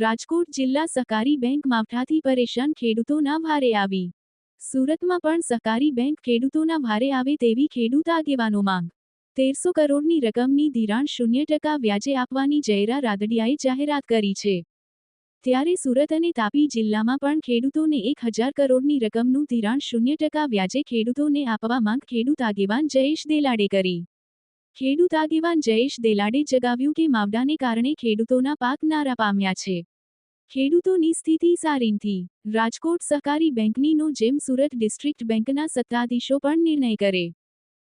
રાજકોટ જિલ્લા સહકારી બેંક માવઠાથી પરેશાન ખેડૂતોના ભારે આવી. સુરતમાં પણ સહકારી બેંક ખેડૂતોના ભારે આવે તેવી ખેડૂત આગેવાનો માંગ. 1300 કરોડની રકમની ધિરાણ 0% વ્યાજે આપવાની જયરા રાદડિયાએ જાહેરાત કરી છે. ત્યારે સુરત અને તાપી જિલ્લામાં પણ ખેડૂતોને 1000 કરોડની રકમનું ધિરાણ 0% વ્યાજે ખેડૂતોને આપવા માંગ ખેડૂત આગેવાન જયેશ દેલાડે કરી. ખેડૂત આગેવાન જયેશ દેલાડે જગાવ્યું કે માવઠાને કારણે ખેડૂતોના પાક નારા પામ્યા છે. ખેડૂતોની સ્થિતિ સારી નથી. રાજકોટ સહકારી બેંકની નો જેમ સુરત ડિસ્ટ્રિક્ટ બેંકના સત્તાધીશો પણ નિર્ણય કરે.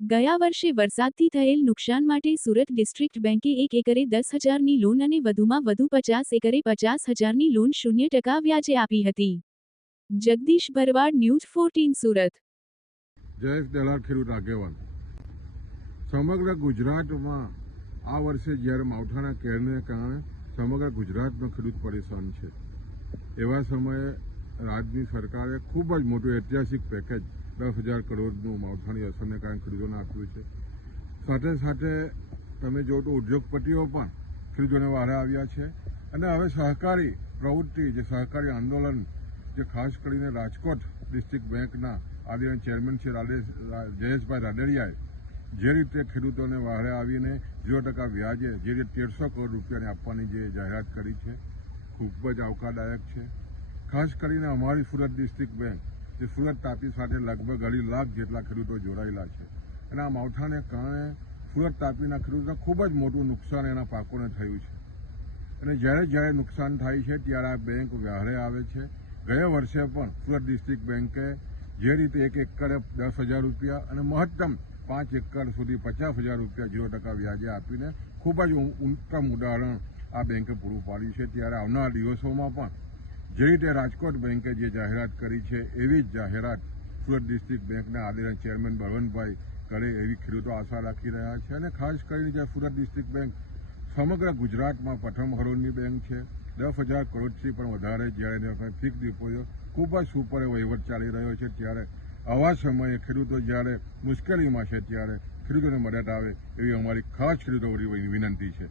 ગયા વર્ષે વરસાદથી થયેલ નુકસાન માટે સુરત ડિસ્ટ્રિક્ટ બેંકે 1 એકરે 10,000ની લોન અને વધુમાં વધુ 50 એકરે 50,000ની લોન 0% વ્યાજે આપી હતી. જગદીશ ભરવાડ, ન્યૂઝ 14 સુરત. જયેશ દેલાડ, ખેડૂત આગેવાન. સમગ્ર ગુજરાતમાં આ વર્ષે જ્યારે માવઠાના કહેરને કારણે સમગ્ર ગુજરાતનો ખેડૂત પરેશાન છે. એવા સમયે રાજ્યની સરકારે ખૂબ જ મોટું ઐતિહાસિક પેકેજ 10,000 કરોડનું માવઠાની અસરને કારણે ખેડૂતોને આપ્યું છે. સાથે સાથે તમે જો તો ઉદ્યોગપતિઓ પણ ખેડૂતોને વારે આવ્યા છે અને હવે સહકારી પ્રવૃત્તિ, જે સહકારી આંદોલન, જે ખાસ કરીને રાજકોટ ડિસ્ટ્રિક્ટ બેંકના આદરણીય ચેરમેન શ્રી જયેશભાઈ રાદડિયાએ જે રીતે ખેડૂતોને વહારે આવીને 0% વ્યાજે જે રીતે 1300 કરોડ રૂપિયાની આપવાની જે જાહેરાત કરી છે, ખૂબ જ આવકારદાયક છે. ખાસ કરીને અમારી સુરત ડિસ્ટ્રિક્ટ બેંક, જે સુરત તાપી સાથે લગભગ 2.5 લાખ જેટલા ખેડૂતો જોડાયેલા છે અને આ માવઠાને કારણે સુરત તાપીના ખેડૂતોને ખૂબ જ મોટું નુકસાન એના પાકોને થયું છે. અને જ્યારે નુકસાન થાય છે ત્યારે આ બેંક વ્યારે આવે છે. ગયા વર્ષે પણ સુરત ડિસ્ટ્રિક્ટ બેંકે જે રીતે 1 એકરે 10,000 રૂપિયા અને મહત્તમ 5 એકર સુધી 50,000 રૂપિયા 0% વ્યાજે આપીને ખૂબ જ ઉત્તમ ઉદાહરણ આ બેંકે પૂરું પાડ્યું છે. ત્યારે આવનારા દિવસોમાં પણ જે રીતે રાજકોટ બેંકે જે જાહેરાત કરી છે એવી જ જાહેરાત સુરત ડિસ્ટ્રિક્ટ બેંકના આદરણીય ચેરમેન બળવંતભાઈ કરે એવી ખેડૂતો આશા રાખી રહ્યા છે. અને ખાસ કરીને જે સુરત ડિસ્ટ્રિક્ટ બેંક સમગ્ર ગુજરાતમાં પ્રથમ હરોળની બેંક છે. 10,000 કરોડથી પણ વધારે જ્યારે ફિક્સ ડિપોઝિટ ખૂબ જ સુપર વહીવટ ચાલી રહ્યો છે. ત્યારે આવા સમયે ખેડૂતો જ્યારે મુશ્કેલીમાં છે ત્યારે ખેડૂતોને મદદ આવે એવી અમારી ખાસ ખેડૂતો વિનંતી છે.